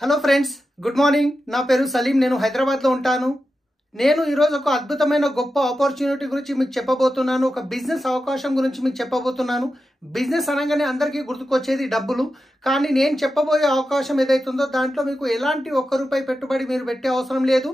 Hello friends, good morning. నా పేరు సలీం. నేను హైదరాబాద్లో ఉంటాను. నేను ఈరోజు ఒక అద్భుతమైన గొప్ప ఆపర్చునిటీ గురించి మీకు చెప్పబోతున్నాను. ఒక బిజినెస్ అవకాశం గురించి మీకు చెప్పబోతున్నాను. బిజినెస్ అనగానే అందరికీ గుర్తుకొచ్చేది డబ్బులు. కానీ నేను చెప్పబోయే అవకాశం ఏదైతుందో దాంట్లో మీకు ఎలాంటి ₹1 పెట్టుబడి మీరు పెట్టే అవసరం లేదు.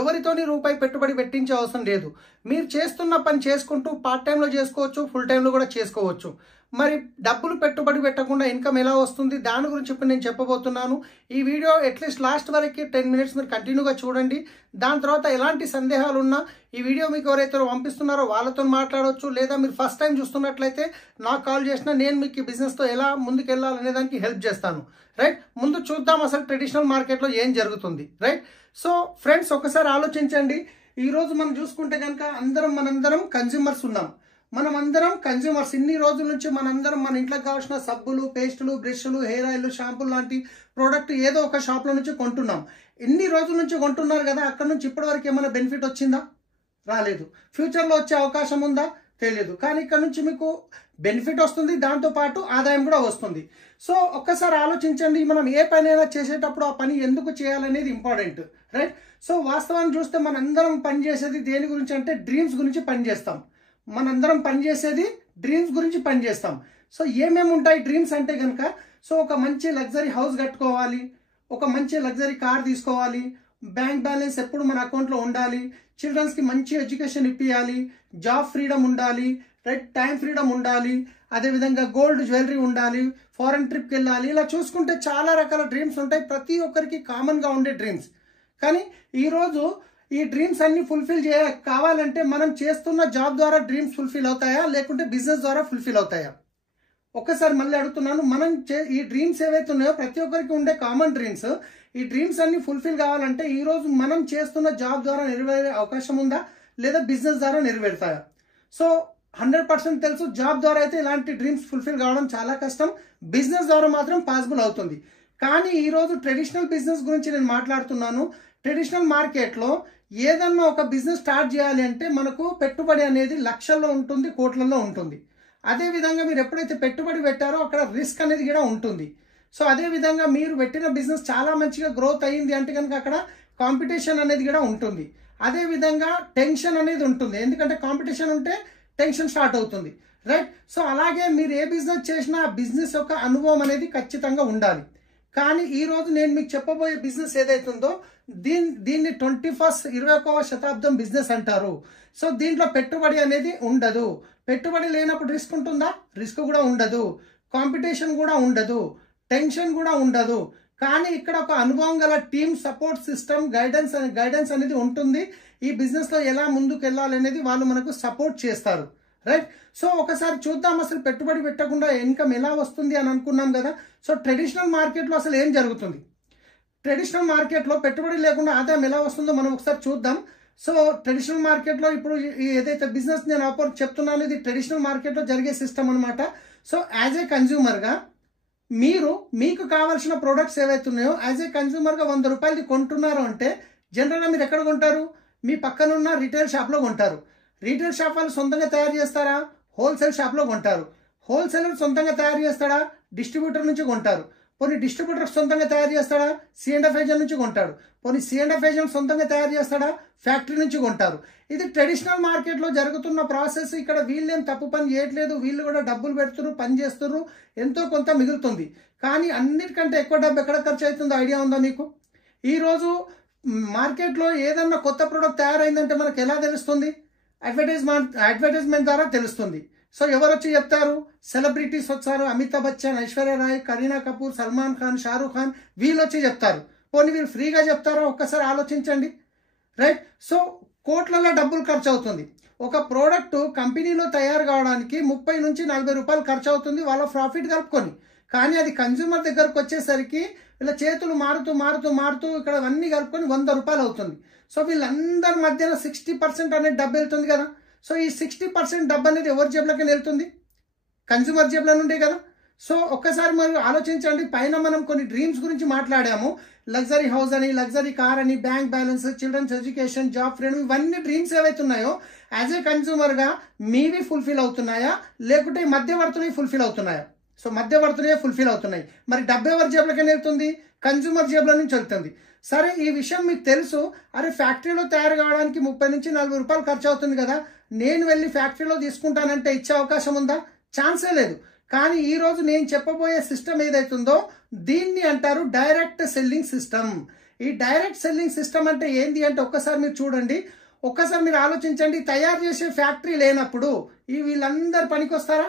ఎవరితోని రూపాయి పెట్టుబడి పెట్టించే అవసరం లేదు. మీరు చేస్తున్న పని చేసుకుంటూ పార్ట్ టైంలో చేసుకోవచ్చు, ఫుల్ టైంలో కూడా చేసుకోవచ్చు. మరి డబ్బులు పెట్టుబడి పెట్టకుండా ఇన్కమ్ ఎలా వస్తుంది దాని గురించి ఇప్పుడు నేను చెప్పబోతున్నాను. ఈ వీడియో అట్లీస్ట్ లాస్ట్ వరకు 10 మినిట్స్ మీరు కంటిన్యూగా చూడండి. దాని తర్వాత ఎలాంటి సందేహాలు ఉన్నా ఈ వీడియో మీకు ఎవరైతే పంపిస్తున్నారో వాళ్ళతో మాట్లాడవచ్చు. లేదా మీరు ఫస్ట్ టైం చూస్తున్నట్లయితే నాకు కాల్ చేసినా నేను మీకు ఈ బిజినెస్తో ఎలా ముందుకు వెళ్ళాలనే దానికి హెల్ప్ చేస్తాను. రైట్, ముందు చూద్దాం అసలు ట్రెడిషనల్ మార్కెట్లో ఏం జరుగుతుంది. రైట్, సో ఫ్రెండ్స్ ఒకసారి ఆలోచించండి. ఈరోజు మనం చూసుకుంటే కనుక మనందరం కన్జ్యూమర్స్ ఉన్నాం. మనమందరం కన్జ్యూమర్స్. ఇన్ని రోజుల నుంచి మనందరం మన ఇంట్లోకి కావాల్సిన సబ్బులు, పేస్టులు, బ్రష్లు, హెయిర్ ఆయిల్, షాంపూలు లాంటి ప్రోడక్ట్ ఏదో ఒక షాప్లో నుంచి కొంటున్నాం. ఎన్ని రోజుల నుంచి కొంటున్నారు కదా, అక్కడ నుంచి ఇప్పటివరకు ఏమైనా బెనిఫిట్ వచ్చిందా? రాలేదు. ఫ్యూచర్లో వచ్చే అవకాశం ఉందా? తెలియదు. కానీ ఇక్కడ నుంచి మీకు బెనిఫిట్ వస్తుంది, దాంతోపాటు ఆదాయం కూడా వస్తుంది. సో ఒక్కసారి ఆలోచించండి, మనం ఏ పని అయినా చేసేటప్పుడు ఆ పని ఎందుకు చేయాలనేది ఇంపార్టెంట్. రైట్, సో వాస్తవాన్ని చూస్తే మనందరం పనిచేసేది దేని గురించి అంటే డ్రీమ్స్ గురించి పనిచేస్తాం. మనందరం పనిచేసేది డ్రీమ్స్ గురించి పనిచేస్తాం. సో ఏమేమి ఉంటాయి డ్రీమ్స్ అంటే కనుక, సో ఒక మంచి లగ్జరీ హౌస్ కట్టుకోవాలి, ఒక మంచి లగ్జరీ కార్ తీసుకోవాలి, బ్యాంక్ బ్యాలెన్స్ ఎప్పుడు మన అకౌంట్లో ఉండాలి, చిల్డ్రన్స్కి మంచి ఎడ్యుకేషన్ ఇప్పించాలి, జాబ్ ఫ్రీడమ్ ఉండాలి, రైట్, టైం ఫ్రీడమ్ ఉండాలి, అదేవిధంగా గోల్డ్ జ్యువెలరీ ఉండాలి, ఫారెన్ ట్రిప్కి వెళ్ళాలి. ఇలా చూసుకుంటే చాలా రకాల డ్రీమ్స్ ఉంటాయి. ప్రతి ఒక్కరికి కామన్గా ఉండే డ్రీమ్స్. కానీ ఈరోజు ఈ డ్రీమ్స్ అన్ని ఫుల్ఫిల్ కావాలంటే మనం చేస్తున్న జాబ్ ద్వారా డ్రీమ్స్ ఫుల్ఫిల్ అవుతాయా, లేకుంటే బిజినెస్ ద్వారా ఫుల్ఫిల్ అవుతాయా? ఒక్కసారి మళ్ళీ అడుగుతున్నాను. ఈ డ్రీమ్స్ ఏవైతే ఉన్నాయో ప్రతి ఒక్కరికి ఉండే కామన్ డ్రీమ్స్. ఈ డ్రీమ్స్ అన్ని ఫుల్ఫిల్ కావాలంటే ఈరోజు మనం చేస్తున్న జాబ్ ద్వారా నెరవేరే అవకాశం ఉందా, లేదా బిజినెస్ ద్వారా నెరవేరుతాయా? సో 100% తెలుసు, జాబ్ ద్వారా అయితే ఇలాంటి డ్రీమ్స్ ఫుల్ఫిల్ కావడం చాలా కష్టం. బిజినెస్ ద్వారా మాత్రం పాసిబుల్ అవుతుంది. కానీ ఈరోజు ట్రెడిషనల్ బిజినెస్ గురించి నేను మాట్లాడుతున్నాను. ట్రెడిషనల్ మార్కెట్లో ఏదన్నా ఒక బిజినెస్ స్టార్ట్ చేయాలి అంటే మనకు పెట్టుబడి అనేది లక్షల్లో ఉంటుంది, కోట్లలో ఉంటుంది. అదేవిధంగా మీరు ఎప్పుడైతే పెట్టుబడి పెట్టారో అక్కడ రిస్క్ అనేది కూడా ఉంటుంది. సో అదేవిధంగా మీరు పెట్టిన బిజినెస్ చాలా మంచిగా గ్రోత్ అయ్యింది అంటే కనుక అక్కడ కాంపిటీషన్ అనేది కూడా ఉంటుంది. అదేవిధంగా టెన్షన్ అనేది ఉంటుంది, ఎందుకంటే కాంపిటీషన్ ఉంటే టెన్షన్ స్టార్ట్ అవుతుంది. రైట్, సో అలాగే మీరు ఏ బిజినెస్ చేసినా ఆ బిజినెస్ యొక్క అనుభవం అనేది ఖచ్చితంగా ఉండాలి. కానీ ఈరోజు నేను మీకు చెప్పబోయే బిజినెస్ ఏదైతుందో దీన్ని 21వ శతాబ్దం బిజినెస్ అంటారు. సో దీంట్లో పెట్టుబడి అనేది ఉండదు. పెట్టుబడి లేనప్పుడు రిస్క్ ఉంటుందా? రిస్క్ కూడా ఉండదు. కాంపిటీషన్ కూడా ఉండదు, టెన్షన్ కూడా ఉండదు. కానీ ఇక్కడ ఒక అనుభవం గల టీమ్, సపోర్ట్ సిస్టమ్, గైడెన్స్ అనేది ఉంటుంది. ఈ బిజినెస్లో ఎలా ముందుకు వెళ్ళాలనేది వాళ్ళు మనకు సపోర్ట్ చేస్తారు. రైట్, సో ఒకసారి చూద్దాం అసలు పెట్టుబడి పెట్టకుండా ఇన్కమ్ ఎలా వస్తుంది అని అనుకున్నాం కదా. సో ట్రెడిషనల్ మార్కెట్లో అసలు ఏం జరుగుతుంది, ట్రెడిషనల్ మార్కెట్లో పెట్టుబడి లేకుండా ఆదాయం ఎలా వస్తుందో మనం ఒకసారి చూద్దాం. సో ట్రెడిషనల్ మార్కెట్లో ఇప్పుడు ఏదైతే బిజినెస్ నేను చెప్తున్నాను ఇది ట్రెడిషనల్ మార్కెట్లో జరిగే సిస్టమ్ అనమాట. సో యాజ్ ఏ కన్జ్యూమర్గా మీకు కావాల్సిన ప్రోడక్ట్స్ ఏవైతే ఉన్నాయో యాజ్ ఏ కన్జ్యూమర్గా ₹100 కొంటున్నారు అంటే జనరల్గా మీరు ఎక్కడ కొంటారు? మీ పక్కనున్న రీటైల్ షాప్లో కొంటారు. రీటైల్ షాప్ వాళ్ళు సొంతంగా తయారు చేస్తారా? హోల్సేల్ షాప్లో కొంటారు. హోల్సేలర్ సొంతంగా తయారు చేస్తాడా? డిస్ట్రిబ్యూటర్ నుంచి కొంటారు. పోనీ డిస్ట్రిబ్యూటర్ సొంతంగా తయారు చేస్తాడా? C&F ఏజెంట్ నుంచి కొంటాడు. పోనీ C&F ఏజెంట్ సొంతంగా తయారు చేస్తాడా? ఫ్యాక్టరీ నుంచి కొంటారు. ఇది ట్రెడిషనల్ మార్కెట్లో జరుగుతున్న ప్రాసెస్. ఇక్కడ వీళ్ళేం తప్పు పని చేయట్లేదు, వీళ్ళు కూడా డబ్బులు పెడుతున్నారు, పని చేస్తున్నారు, ఎంతో కొంత మిగులుతుంది. కానీ అన్నిటికంటే ఎక్కువ డబ్బు ఎక్కడ ఖర్చు అవుతుందో ఐడియా ఉందా మీకు? ఈరోజు మార్కెట్లో ఏదన్నా కొత్త ప్రోడక్ట్ తయారైందంటే మనకు ఎలా తెలుస్తుంది? అడ్వర్టైజ్మెంట్ ద్వారా తెలుస్తుంది. సో ఎవరు వచ్చి చెప్తారు? సెలబ్రిటీస్ వచ్చారు. అమితాబ్ బచ్చన్, ఐశ్వర్య రాయ్, కరీనా కపూర్, సల్మాన్ ఖాన్, షారూఖ్ ఖాన్ వీళ్ళు వచ్చి చెప్తారు. పోనీ వీళ్ళు ఫ్రీగా చెప్తారో ఒక్కసారి ఆలోచించండి. రైట్, సో కోట్లలో డబ్బులు ఖర్చు అవుతుంది. ఒక ప్రోడక్ట్ కంపెనీలో తయారు కావడానికి ₹30 నుంచి ₹40 ఖర్చు అవుతుంది వాళ్ళ ప్రాఫిట్ కలుపుకొని. కానీ అది కన్జ్యూమర్ దగ్గరకు వచ్చేసరికి వీళ్ళ చేతులు మారుతూ ఇక్కడ అన్నీ కలుపుకొని ₹100 అవుతుంది. సో వీళ్ళందరి మధ్యన 60% అనేది డబ్బు వెళ్తుంది కదా. సో ఈ 60% డబ్బు అనేది ఎవరి జేబులోకి వెళ్తుంది? కన్జ్యూమర్ జేబులో నుండే కదా. సో ఒక్కసారి మీరు ఆలోచించండి. పైన మనం కొన్ని డ్రీమ్స్ గురించి మాట్లాడాము. లగ్జరీ హౌస్ అని, లగ్జరీ కార్ అని, bank balance, children's education, job freedom, ఇవన్నీ డ్రీమ్స్ ఏవైతే ఉన్నాయో యాజ్ ఏ కన్జ్యూమర్గా మీవి ఫుల్ఫిల్ అవుతున్నాయా, లేకుంటే మధ్యవర్తులు ఫుల్ఫిల్ అవుతున్నాయా? సో మధ్యవర్తులే ఫుల్ఫిల్ అవుతున్నాయి. మరి డబ్బు ఎవరి జేబులకైనా వెళ్తుంది? కన్జ్యూమర్ జేబుల నుంచి వెళ్తుంది. సరే, ఈ విషయం మీకు తెలుసు. అరే, ఫ్యాక్టరీలో తయారు కావడానికి 30 నుంచి 40 రూపాయలు ఖర్చు అవుతుంది కదా, నేను వెళ్ళి ఫ్యాక్టరీలో తీసుకుంటానంటే ఇచ్చే అవకాశం ఉందా? ఛాన్సే లేదు. కానీ ఈరోజు నేను చెప్పబోయే సిస్టమ్ ఏదైతుందో దీన్ని అంటారు డైరెక్ట్ సెల్లింగ్ సిస్టమ్. ఈ డైరెక్ట్ సెల్లింగ్ సిస్టమ్ అంటే ఏంది అంటే ఒక్కసారి మీరు చూడండి, ఒక్కసారి మీరు ఆలోచించండి. తయారు చేసే ఫ్యాక్టరీ లేనప్పుడు వీళ్ళందరూ పనికొస్తారా?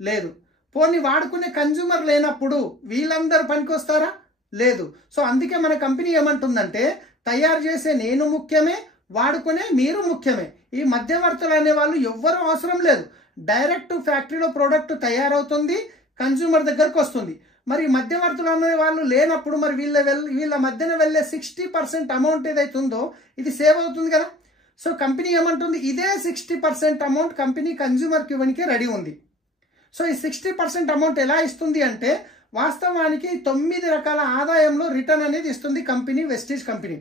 లేదు. పోనీ వాడుకునే కన్జ్యూమర్ లేనప్పుడు వీళ్ళందరూ పనికొస్తారా? లేదు. సో అందుకే మన కంపెనీ ఏమంటుందంటే తయారు చేసే నేను ముఖ్యమే, వాడుకునే మీరు ముఖ్యమే. ఈ మధ్యవర్తులు అనే వాళ్ళు ఎవ్వరూ అవసరం లేదు. డైరెక్ట్ ఫ్యాక్టరీలో ప్రోడక్ట్ తయారవుతుంది, కన్జ్యూమర్ దగ్గరకు వస్తుంది. మరి మధ్యవర్తులు అనే వాళ్ళు లేనప్పుడు మరి వీళ్ళ మధ్యన వెళ్ళే 60% అమౌంట్ ఏదైతుందో ఇది సేవ్ అవుతుంది కదా. సో కంపెనీ ఏమంటుంది, ఇదే 60% అమౌంట్ కంపెనీ కన్జ్యూమర్కి ఇవ్వడానికి రెడీ ఉంది. సో ఈ 60% అమౌంట్ ఎలా ఇస్తుంది అంటే వాస్తవానికి 9 రకాల ఆదాయంలో రిటర్న్ అనేది ఇస్తుంది కంపెనీ, వెస్టీజ్ కంపెనీ.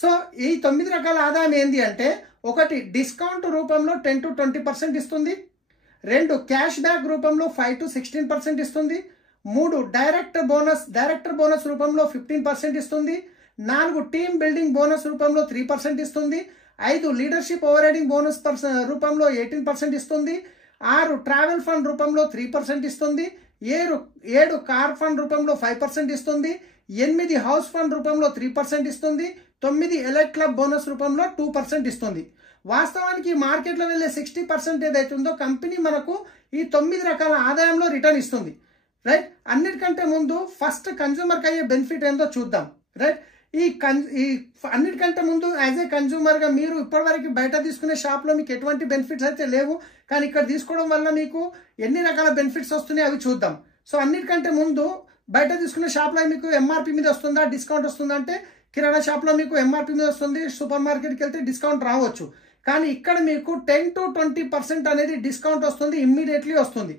సో ఈ 9 రకాల ఆదాయం ఏంటి అంటే, 1 డిస్కౌంట్ రూపంలో 10 to 20% ఇస్తుంది. 2 క్యాష్ బ్యాక్ రూపంలో 5 to 16% ఇస్తుంది. 3 డైరెక్టర్ బోనస్ రూపంలో 15% ఇస్తుంది. 4 టీమ్ బిల్డింగ్ బోనస్ రూపంలో 3% ఇస్తుంది. 5 లీడర్షిప్ ఓవర్ రైడింగ్ బోనస్ రూపంలో 18% ఇస్తుంది. 6 ట్రావెల్ ఫండ్ రూపంలో 3% ఇస్తుంది. 7 కార్ ఫండ్ రూపంలో 5% ఇస్తుంది. 8 హౌస్ ఫండ్ రూపంలో 3% ఇస్తుంది. 9 ఎలైట్ క్లబ్ బోనస్ రూపంలో 2% ఇస్తుంది. వాస్తవానికి మార్కెట్లో వెళ్ళే 60% ఏదైతుందో కంపెనీ మనకు ఈ 9 రకాల ఆదాయంలో రిటర్న్ ఇస్తుంది. రైట్. అన్నిటికంటే ముందు ఫస్ట్ కన్జ్యూమర్కి అయ్యే బెనిఫిట్ ఏందో చూద్దాం. రైట్. ఈ అన్నిటికంటే ముందు యాజ్ ఏ కన్జ్యూమర్గా మీరు ఇప్పటివరకు బయట తీసుకునే షాప్లో మీకు ఎటువంటి బెనిఫిట్స్ అయితే లేవు, కానీ ఇక్కడ తీసుకోవడం వల్ల మీకు ఎన్ని రకాల బెనిఫిట్స్ వస్తున్నాయి అవి చూద్దాం. సో అన్నిటికంటే ముందు బయట తీసుకునే షాప్లో మీకు ఎంఆర్పి మీద వస్తుందా, డిస్కౌంట్ వస్తుందా అంటే కిరాణా షాప్లో మీకు ఎంఆర్పి మీద వస్తుంది, సూపర్ మార్కెట్కి వెళ్తే డిస్కౌంట్ రావచ్చు. కానీ ఇక్కడ మీకు 10 to 20% అనేది డిస్కౌంట్ వస్తుంది, ఇమ్మీడియట్లీ వస్తుంది.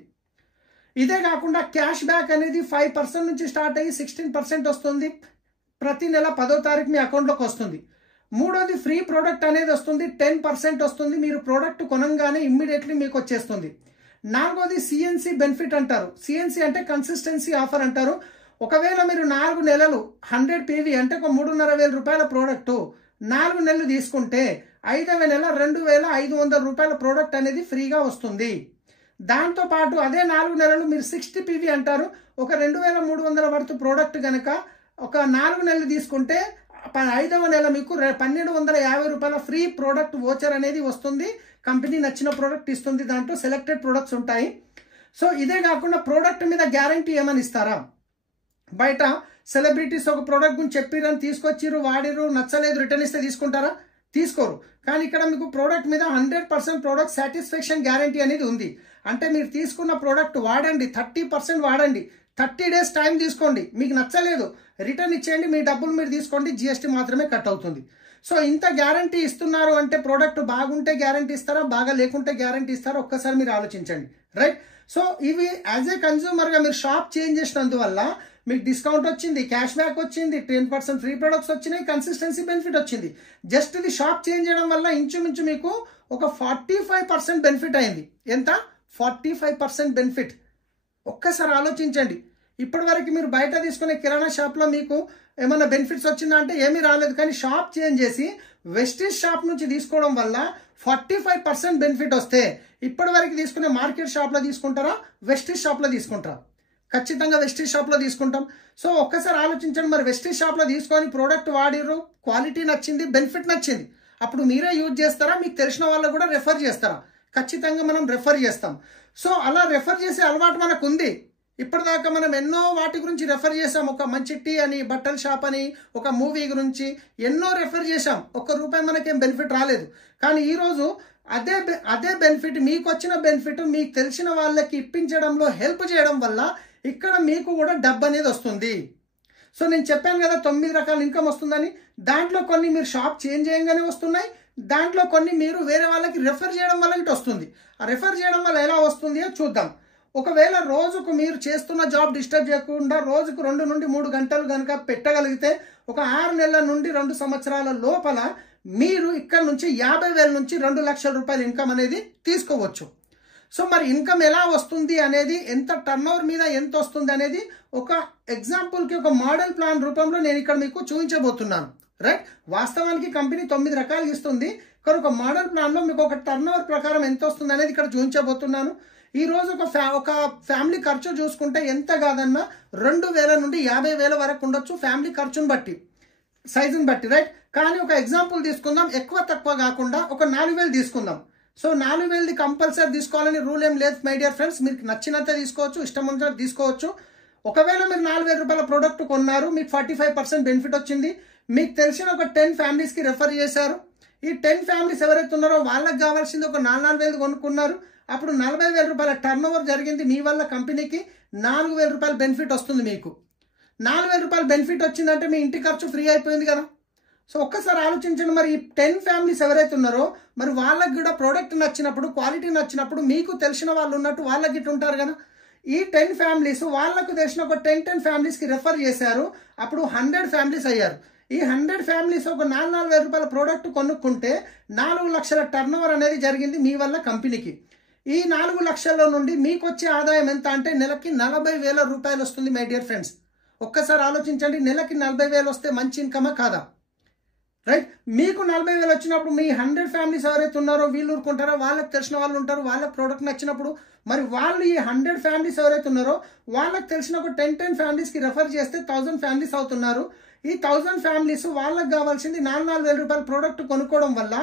ఇదే కాకుండా క్యాష్ బ్యాక్ అనేది 5% నుంచి స్టార్ట్ అయ్యి 16% వస్తుంది. ప్రతి నెల 10వ తారీఖు మీ అకౌంట్లోకి వస్తుంది. 3వది ఫ్రీ ప్రోడక్ట్ అనేది వస్తుంది, 10% వస్తుంది. మీరు ప్రోడక్ట్ కొనంగానే ఇమ్మీడియట్లీ మీకు వచ్చేస్తుంది. 4వది సిఎన్సి బెనిఫిట్ అంటారు. సిఎన్సి అంటే కన్సిస్టెన్సీ ఆఫర్ అంటారు. ఒకవేళ మీరు 4 నెలలు 100 PV అంటే ఒక 3,500 రూపాయల ప్రోడక్ట్ 4 నెలలు తీసుకుంటే 5వ నెల 2,500 రూపాయల ప్రోడక్ట్ అనేది ఫ్రీగా వస్తుంది. దాంతోపాటు అదే 4 నెలలు మీరు 60 PV అంటారు, ఒక 2,300 వర్త్ ప్రోడక్ట్ కనుక ఒక 4 నెలలు తీసుకుంటే 5వ నెల మీకు 1,250 రూపాయల ఫ్రీ ప్రోడక్ట్ వోచర్ అనేది వస్తుంది. కంపెనీ నచ్చిన ప్రోడక్ట్ ఇస్తుంది, దాంట్లో సెలెక్టెడ్ ప్రోడక్ట్స్ ఉంటాయి. సో ఇదే కాకుండా ప్రోడక్ట్ మీద గ్యారంటీ ఏమని ఇస్తారా? బయట సెలబ్రిటీస్ ఒక ప్రోడక్ట్ గురించి చెప్పిరని తీసుకొచ్చిరు, వాడిరు, నచ్చలేదు, రిటర్న్ ఇస్తే తీసుకుంటారా? తీసుకోరు. కానీ ఇక్కడ మీకు ప్రోడక్ట్ మీద 100% ప్రోడక్ట్ సాటిస్ఫాక్షన్ గ్యారంటీ అనేది ఉంది. అంటే మీరు తీసుకున్న ప్రోడక్ట్ వాడండి, 30% వాడండి, 30 days టైం తీసుకోండి, మీకు నచ్చలేదు రిటర్న్ ఇచ్చేయండి, మీ డబ్బులు మీరు తీసుకోండి, GST మాత్రమే కట్ అవుతుంది. సో ఇంత గ్యారంటీ ఇస్తున్నారు అంటే ప్రోడక్ట్ బాగుంటే గ్యారంటీ ఇస్తారా, బాగా లేకుంటే గ్యారంటీ ఇస్తారా? ఒక్కసారి మీరు ఆలోచించండి. రైట్. సో ఇవి యాజ్ ఏ కన్జ్యూమర్గా మీరు షాప్ చేంజ్ చేసినందువల్ల మీకు డిస్కౌంట్ వచ్చింది, క్యాష్ బ్యాక్ వచ్చింది, 10% ఫ్రీ ప్రొడక్ట్స్ వచ్చినాయి, కన్సిస్టెన్సీ బెనిఫిట్ వచ్చింది. జస్ట్ ఇది షాప్ చేంజ్ చేయడం వల్ల ఇంచుమించు మీకు ఒక 45% బెనిఫిట్ అయింది. ఎంత? 45% బెనిఫిట్. ఒక్కసారి ఆలోచించండి. ఇప్పటి వరకు మీరు బయట తీసుకునే కిరాణా షాప్లో మీకు ఏమైనా బెనిఫిట్స్ వచ్చిందా అంటే ఏమీ రాలేదు. కానీ షాప్ చేంజ్ చేసి వెస్టీజ్ షాప్ నుంచి తీసుకోవడం వల్ల 45% బెనిఫిట్ వస్తే ఇప్పటి వరకు తీసుకునే మార్కెట్ షాప్లో తీసుకుంటారా, వెస్టీజ్ షాప్లో తీసుకుంటారా? ఖచ్చితంగా వెస్టీజ్ షాప్లో తీసుకుంటాం. సో ఒక్కసారి ఆలోచించండి. మరి వెస్టీజ్ షాప్లో తీసుకొని ప్రోడక్ట్ వాడిరు, క్వాలిటీ నచ్చింది, బెనిఫిట్ నచ్చింది, అప్పుడు మీరే యూజ్ చేస్తారా, మీకు తెలిసిన వాళ్ళకు కూడా రెఫర్ చేస్తారా? ఖచ్చితంగా మనం రెఫర్ చేస్తాం. సో అలా రెఫర్ చేసే అలవాటు మనకు ఉంది. ఇప్పటిదాకా మనం ఎన్నో వాటి గురించి రెఫర్ చేసాం. ఒక మంచి టీ అని, బట్టల షాప్ అని, ఒక మూవీ గురించి ఎన్నో రెఫర్ చేసాం. ₹1 మనకేం బెనిఫిట్ రాలేదు. కానీ ఈరోజు అదే బెనిఫిట్, మీకు వచ్చిన బెనిఫిట్ మీకు తెలిసిన వాళ్ళకి ఇప్పించడంలో హెల్ప్ చేయడం వల్ల ఇక్కడ మీకు కూడా డబ్బు అనేది వస్తుంది. సో నేను చెప్పాను కదా 9 రకాల ఇన్కమ్ వస్తుందని. దాంట్లో కొన్ని మీరు షాప్ చేంజ్ చేయగానే వస్తున్నాయి, దాంట్లో కొన్ని మీరు వేరే వాళ్ళకి రెఫర్ చేయడం వల్ల ఇటు వస్తుంది. ఆ రెఫర్ చేయడం వల్ల ఎలా వస్తుంది చూద్దాం. ఒకవేళ రోజుకు మీరు చేస్తున్న జాబ్ డిస్టర్బ్ చేయకుండా రోజుకు 2 నుండి 3 గంటలు కనుక పెట్టగలిగితే ఒక 6 నెలల నుండి 2 సంవత్సరాల లోపల మీరు ఇక్కడ నుంచి 50,000 నుంచి 2 లక్షల రూపాయల ఇన్కమ్ అనేది తీసుకోవచ్చు. సో మరి ఇన్కమ్ ఎలా వస్తుంది అనేది, ఎంత టర్న్ ఓవర్ మీద ఎంత వస్తుంది అనేది ఒక ఎగ్జాంపుల్కి ఒక మోడల్ ప్లాన్ రూపంలో నేను ఇక్కడ మీకు చూపించబోతున్నాను. రైట్, వాస్తవానికి కంపెనీ 9 రకాలు ఇస్తుంది, కానీ ఒక మోడల్ ప్లాన్లో మీకు ఒక టర్న్ ఓవర్ ప్రకారం ఎంత వస్తుంది అనేది ఇక్కడ చూపించబోతున్నాను. ఈ రోజు ఒక ఫ్యామిలీ ఖర్చు చూసుకుంటే ఎంత కాదన్నా 2,000 నుండి 50,000 వరకు ఉండొచ్చు, ఫ్యామిలీ ఖర్చును బట్టి, సైజుని బట్టి. రైట్, కానీ ఒక ఎగ్జాంపుల్ తీసుకుందాం, ఎక్కువ తక్కువ కాకుండా ఒక 4,000 తీసుకుందాం. సో 4,000ది కంపల్సరీ తీసుకోవాలని రూల్ ఏం లేదు మై డియర్ ఫ్రెండ్స్. మీకు నచ్చినంత తీసుకోవచ్చు, ఇష్టం ఉన్నంత తీసుకోవచ్చు. ఒకవేళ మీరు 4,000 రూపాయల ప్రోడక్ట్ కొన్నారు, మీకు 45% బెనిఫిట్ వచ్చింది, మీకు తెలిసిన ఒక 10 ఫ్యామిలీస్కి రెఫర్ చేశారు. ఈ 10 ఫ్యామిలీస్ ఎవరైతే ఉన్నారో వాళ్ళకి కావాల్సింది ఒక 4,000 కొనుక్కున్నారు. అప్పుడు 40,000 రూపాయల టర్న్ ఓవర్ జరిగింది. మీ వల్ల కంపెనీకి 4,000 రూపాయల బెనిఫిట్ వస్తుంది. మీకు 4,000 రూపాయల బెనిఫిట్ వచ్చిందంటే మీ ఇంటి ఖర్చు ఫ్రీ అయిపోయింది కదా. సో ఒక్కసారి ఆలోచించండి, మరి ఈ 10 ఫ్యామిలీస్ ఎవరైతే ఉన్నారో మరి వాళ్ళకి కూడా ప్రోడక్ట్ నచ్చినప్పుడు, క్వాలిటీ నచ్చినప్పుడు మీకు తెలిసిన వాళ్ళు ఉన్నట్టు వాళ్ళకి ఇట్లా ఉంటారు కదా. ఈ 10 ఫ్యామిలీస్ వాళ్ళకు తెలిసిన ఒక 10 ఫ్యామిలీస్కి రెఫర్ చేశారు. అప్పుడు 100 ఫ్యామిలీస్ అయ్యారు. ఈ 100 ఫ్యామిలీస్ ఒక 4,000 రూపాయల ప్రోడక్ట్ కొనుక్కుంటే 4 లక్షల టర్న్ ఓవర్ అనేది జరిగింది మీ వల్ల కంపెనీకి. ఈ 4 లక్షల నుండి మీకు వచ్చే ఆదాయం ఎంత అంటే నెలకి 40,000 రూపాయలు వస్తుంది మై డియర్ ఫ్రెండ్స్. ఒక్కసారి ఆలోచించండి, నెలకి 40,000 వస్తే మంచి ఇన్కమా కాదా? రైట్, మీకు 40,000 వచ్చినప్పుడు మీ 100 ఫ్యామిలీస్ ఎవరైతే ఉన్నారో వీళ్ళు ఊరుకుంటారో, వాళ్ళకి తెలిసిన వాళ్ళు ఉంటారు, వాళ్ళకి ప్రోడక్ట్ నచ్చినప్పుడు మరి వాళ్ళు ఈ 100 ఫ్యామిలీస్ ఎవరైతే ఉన్నారో వాళ్ళకి తెలిసిన ఒక 10 ఫ్యామిలీస్కి రెఫర్ చేస్తే 1,000 ఫ్యామిలీస్ అవుతున్నారు. ఈ 1,000 ఫ్యామిలీస్ వాళ్ళకి కావాల్సింది 4,000 రూపాయల ప్రోడక్ట్ కొనుక్కోవడం వల్ల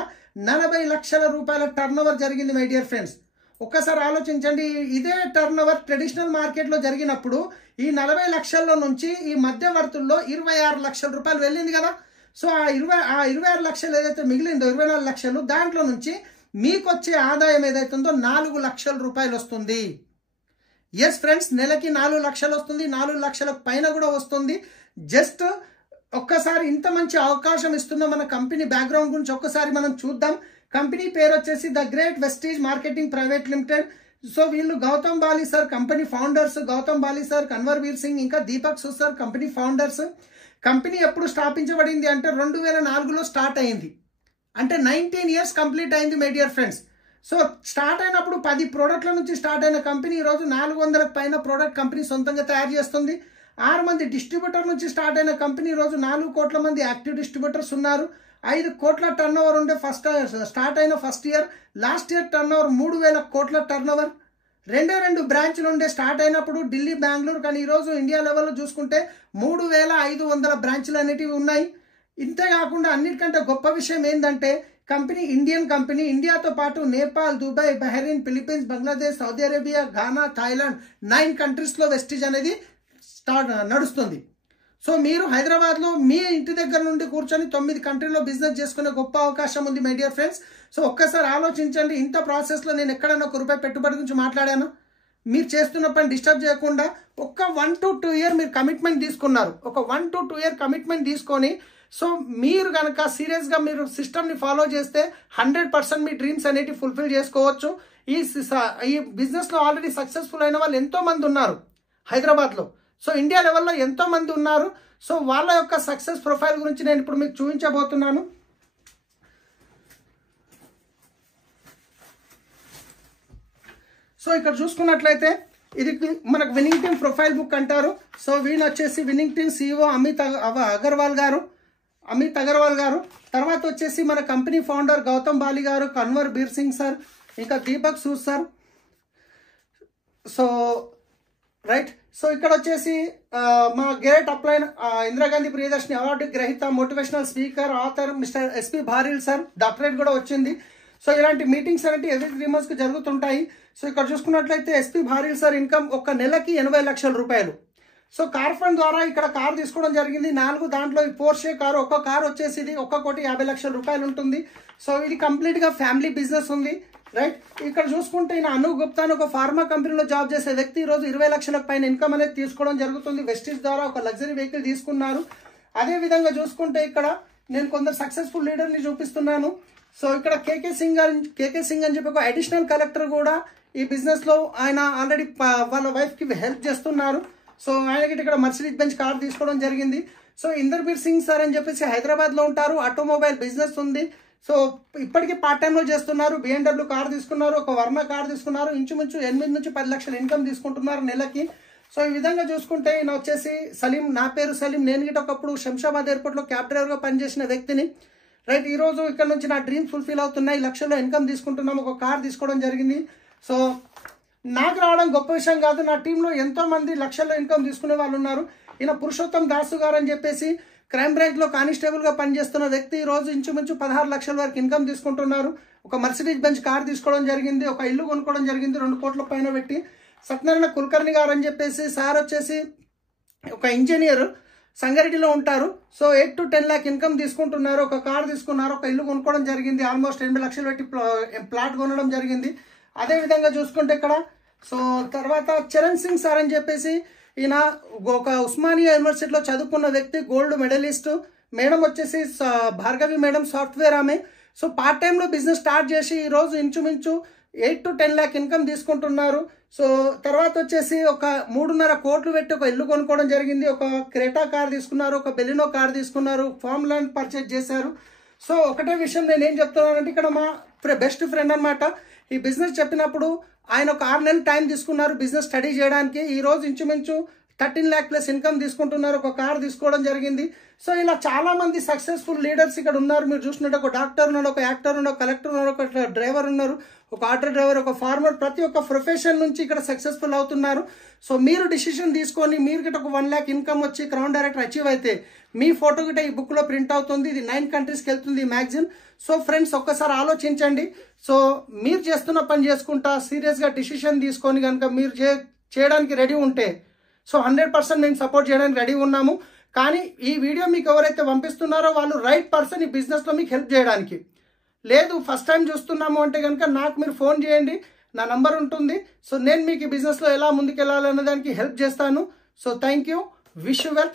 40 లక్షల రూపాయల టర్న్ ఓవర్ జరిగింది మై డియర్ ఫ్రెండ్స్. ఒక్కసారి ఆలోచించండి, ఇదే టర్న్ ఓవర్ ట్రెడిషనల్ మార్కెట్లో జరిగినప్పుడు ఈ 40 లక్షల్లో నుంచి ఈ మధ్యవర్తుల్లో 26 లక్షల రూపాయలు వెళ్ళింది కదా. సో ఆ 26 లక్షలు ఏదైతే మిగిలిందో 24 లక్షలు, దాంట్లో నుంచి మీకు వచ్చే ఆదాయం ఏదైతుందో 4 లక్షల రూపాయలు వస్తుంది. ఎస్ ఫ్రెండ్స్, నెలకి 4 లక్షలు వస్తుంది, 4 లక్షల పైన కూడా వస్తుంది. జస్ట్ ఒక్కసారి ఇంత మంచి అవకాశం ఇస్తున్న మన కంపెనీ బ్యాక్గ్రౌండ్ గురించి ఒక్కసారి మనం చూద్దాం. కంపెనీ పేరు వచ్చేసి the great Vestige marketing private limited. So వీళ్ళు Gautam Bali sir company founders, Gautam Bali sir, Kanwar Veer Singh, ఇంకా Deepak Sood sir company founders. Company ఎప్పుడు స్థాపించబడింది అంటే 2004లో స్టార్ట్ అయింది, అంటే 19 ఇయర్స్ కంప్లీట్ అయింది my dear friends. So start అయినప్పుడు 10 ప్రోడక్ట్ల నుంచి స్టార్ట్ అయిన కంపెనీ ఈరోజు 400 పైన ప్రోడక్ట్ కంపెనీ సొంతంగా తయారు చేస్తుంది. 6 మంది డిస్ట్రిబ్యూటర్ నుంచి స్టార్ట్ అయిన కంపెనీ ఈరోజు 4 కోట్ల మంది యాక్టివ్ డిస్ట్రిబ్యూటర్స్ ఉన్నారు. 5 కోట్ల టర్న్ ఓవర్ ఉండే స్టార్ట్ అయిన first year. Last year turn over 3,000 కోట్ల టర్న్ ఓవర్. 2 బ్రాంచ్లు ఉండే స్టార్ట్ అయినప్పుడు ఢిల్లీ, బెంగళూరు, కానీ ఈరోజు ఇండియా లెవెల్లో చూసుకుంటే 3,500 బ్రాంచ్లు అనేటివి ఉన్నాయి. ఇంతేకాకుండా అన్నిటికంటే గొప్ప విషయం ఏంటంటే కంపెనీ ఇండియన్ కంపెనీ, ఇండియాతో పాటు Nepal, Dubai, Bahrain, Philippines, Bangladesh, Saudi Arabia, Ghana, Thailand 9 కంట్రీస్లో వెస్టీజ్ అనేది నడుస్తుంది. సో మీరు హైదరాబాద్లో మీ ఇంటి దగ్గర నుండి కూర్చొని 9 కంట్రీలో బిజినెస్ చేసుకునే గొప్ప అవకాశం ఉంది మై డియర్ ఫ్రెండ్స్. సో ఒక్కసారి ఆలోచించండి, ఇంత ప్రాసెస్లో నేను ఎక్కడైనా ₹1 పెట్టుబడి గురించి మాట్లాడాను. మీరు చేస్తున్న పని డిస్టర్బ్ చేయకుండా ఒక 1 to 2 ఇయర్ మీరు కమిట్మెంట్ తీసుకున్నారు. ఒక 1 to 2 ఇయర్ కమిట్మెంట్ తీసుకొని సో మీరు కనుక సీరియస్గా మీరు సిస్టమ్ని ఫాలో చేస్తే 100% మీ డ్రీమ్స్ అనేవి ఫుల్ఫిల్ చేసుకోవచ్చు. ఈ బిజినెస్లో ఆల్రెడీ సక్సెస్ఫుల్ అయిన వాళ్ళు ఎంతోమంది ఉన్నారు హైదరాబాద్లో. సో ఇండియా లెవెల్లో ఎంతోమంది ఉన్నారు. సో వాళ్ళ యొక్క సక్సెస్ ప్రొఫైల్ గురించి నేను ఇప్పుడు మీకు చూపించబోతున్నాను. సో ఇక్కడ చూసుకున్నట్లయితే ఇది మనకు విన్నింగ్ టీమ్ ప్రొఫైల్ బుక్ అంటారు. సో వీళ్ళు వచ్చేసి winning team CEO Amit Agarwal గారు. తర్వాత వచ్చేసి మన కంపెనీ ఫౌండర్ గౌతమ్ బాలి గారు, కన్వర్ బీర్ సింగ్ సార్, ఇంకా Deepak Sood sir. So right, so ఇక్కడ వచ్చేసి మా great upline Indira Gandhi Priyadarshini award గ్రహీత, motivational speaker, author mister SP Bharill sir, doctorate కూడా వచ్చింది. సో ఇలాంటి మీటింగ్స్ అనేవి ఎవ్రీ 3 monthsకి జరుగుతుంటాయి. సో ఇక్కడ చూసుకున్నట్లయితే SP భారీల్ సార్ ఇన్కమ్ ఒక నెలకి 80 లక్షల రూపాయలు. సో కార్ ఫండ్ ద్వారా ఇక్కడ కార్ తీసుకోవడం జరిగింది 4, దాంట్లో ఈ పోర్షే కారు, ఒక్క కార్ వచ్చేసి ఇది 1,50 లక్షల రూపాయలు ఉంటుంది. సో ఇది కంప్లీట్గా ఫ్యామిలీ బిజినెస్ ఉంది. రైట్, ఇక్కడ చూసుకుంటే ఈయన అను గుప్తా అని ఒక ఫార్మా కంపెనీలో జాబ్ చేసే వ్యక్తి ఈరోజు 20 లక్షలకు పైన ఇన్కమ్ అనేది తీసుకోవడం జరుగుతుంది. వెస్టీజ్ ద్వారా ఒక లగ్జరీ వెహికల్ తీసుకున్నారు. అదేవిధంగా చూసుకుంటే ఇక్కడ నేను కొందరు సక్సెస్ఫుల్ లీడర్ని చూపిస్తున్నాను. సో ఇక్కడ కేకే సింగ్ అని చెప్పి ఒక అడిషనల్ కలెక్టర్ కూడా ఈ బిజినెస్లో ఆయన ఆల్రెడీ వాళ్ళ వైఫ్కి హెల్ప్ చేస్తున్నారు. సో ఆయనకి ఇక్కడ మర్సిడీస్ బెంజ్ కార్ తీసుకోవడం జరిగింది. సో ఇందర్బీర్ సింగ్ సార్ అని చెప్పేసి హైదరాబాద్లో ఉంటారు, ఆటోమొబైల్ బిజినెస్ ఉంది. సో ఇప్పటికీ పార్ట్ టైంలో చేస్తున్నారు. BMW కార్ తీసుకున్నారు, ఒక వర్ణ కార్ తీసుకున్నారు, ఇంచుమించు 8 నుంచి 10 లక్షల ఇన్కమ్ తీసుకుంటున్నారు నెలకి. సో ఈ విధంగా చూసుకుంటే ఈయన వచ్చేసి సలీం. నా పేరు సలీం. నేను గిట్ట ఒకప్పుడు శంషాబాద్ ఎయిర్పోర్ట్లో క్యాబ్ డ్రైవర్గా పనిచేసిన వ్యక్తిని. రైట్, ఈరోజు ఇక్కడ నుంచి నా డ్రీమ్స్ ఫుల్ఫిల్ అవుతున్నాయి. లక్షల్లో ఇన్కమ్ తీసుకుంటున్నాం. ఒక కార్ తీసుకోవడం జరిగింది. సో నాకు రావడం గొప్ప విషయం కాదు. నా టీంలో ఎంతో మంది లక్షల్లో ఇన్కమ్ తీసుకునే వాళ్ళు ఉన్నారు. ఈయన పురుషోత్తం దాసు గారు అని చెప్పేసి క్రైమ్ బ్రాంచ్లో కానిస్టేబుల్గా పనిచేస్తున్న వ్యక్తి ఈరోజు ఇంచుమించు 16 లక్షల వరకు ఇన్కమ్ తీసుకుంటున్నారు. ఒక మర్సిడీస్ బెంచ్ కార్ తీసుకోవడం జరిగింది, ఒక ఇల్లు కొనుక్కోవడం జరిగింది 2 కోట్ల పైన పెట్టి. సత్యనారాయణ కుల్కర్ణి గారు అని చెప్పేసి సార్ వచ్చేసి ఒక ఇంజనీర్, సంగారెడ్డిలో ఉంటారు. సో 8 to 10 లాక్ ఇన్కమ్ తీసుకుంటున్నారు. ఒక కార్ తీసుకున్నారు, ఒక ఇల్లు కొనుక్కోవడం జరిగింది, ఆల్మోస్ట్ 8 లక్షలు పెట్టి ప్లాట్ కొనడం జరిగింది. అదే విధంగా చూసుకుంటే ఇక్కడ సో తర్వాత చరణ్ సింగ్ సార్ అని చెప్పేసి ఈయన ఒక ఉస్మానియా యూనివర్సిటీలో చదువుకున్న వ్యక్తి, గోల్డ్ మెడలిస్ట్. మేడం వచ్చేసి భార్గవి మేడం, సాఫ్ట్వేర్ ఆమె. సో పార్ట్ టైంలో బిజినెస్ స్టార్ట్ చేసి ఈరోజు ఇంచుమించు 8 to 10 లాక్ ఇన్కమ్ తీసుకుంటున్నారు. సో తర్వాత వచ్చేసి ఒక 3.5 కోట్లు పెట్టి ఒక ఇల్లు కొనుక్కోవడం జరిగింది, ఒక క్రెటా కార్ తీసుకున్నారు, ఒక బెలినో కార్ తీసుకున్నారు, ఫార్మ్ ల్యాండ్ పర్చేజ్ చేశారు. సో ఒకటే విషయం నేను ఏం చెప్తున్నానంటే, ఇక్కడ మా బెస్ట్ ఫ్రెండ్ అనమాట. ఈ బిజినెస్ చెప్పినప్పుడు ఆయన ఒక 6 నెలలు టైం తీసుకున్నారు బిజినెస్ స్టడీ చేయడానికి. ఈ రోజు ఇంచుమించు 13 లాక్ ప్లస్ ఇన్కమ్ తీసుకుంటున్నారు. ఒక కార్ తీసుకోవడం జరిగింది. సో ఇలా చాలా మంది సక్సెస్ఫుల్ లీడర్స్ ఇక్కడ ఉన్నారు. మీరు చూసినట్టు ఒక డాక్టర్ ఉన్నాడు, ఒక యాక్టర్ ఉన్నాడు, ఒక కలెక్టర్ ఉన్నారు, ఒక డ్రైవర్ ఉన్నారు, ఒక ఆటో డ్రైవర్, ఒక ఫార్మర్. ప్రతి ఒక్క ప్రొఫెషన్ నుంచి ఇక్కడ సక్సెస్ఫుల్ అవుతున్నారు. సో మీరు డిసిషన్ తీసుకొని మీరు గిట్ట ఒక 1 లాక్ ఇన్కమ్ వచ్చి క్రౌన్ డైరెక్టర్ అచీవ్ అయితే మీ ఫోటో గిట్ట ఈ బుక్లో ప్రింట్ అవుతుంది. ఇది 9 కంట్రీస్కి వెళ్తుంది ఈ మ్యాగజైన్. సో ఫ్రెండ్స్ ఒక్కసారి ఆలోచించండి. సో మీరు చేస్తున్న పని చేసుకుంటా సీరియస్గా డిసిషన్ తీసుకొని కనుక మీరు చేయడానికి రెడీ ఉంటే సో 100% మేము సపోర్ట్ చేయడానికి రెడీ ఉన్నాము. కానీ ఈ వీడియో మీకు ఎవరైతే పంపిస్తున్నారో వాళ్ళు రైట్ పర్సన్ ఈ బిజినెస్లో మీకు హెల్ప్ చేయడానికి. లేదు ఫస్ట్ టైం చూస్తున్నాము అంటే కనుక నాకు మీరు ఫోన్ చేయండి, నా నంబర్ ఉంటుంది. సో నేను మీకు ఈ బిజినెస్లో ఎలా ముందుకెళ్ళాలనే దానికి హెల్ప్ చేస్తాను. So thank you, wish you well.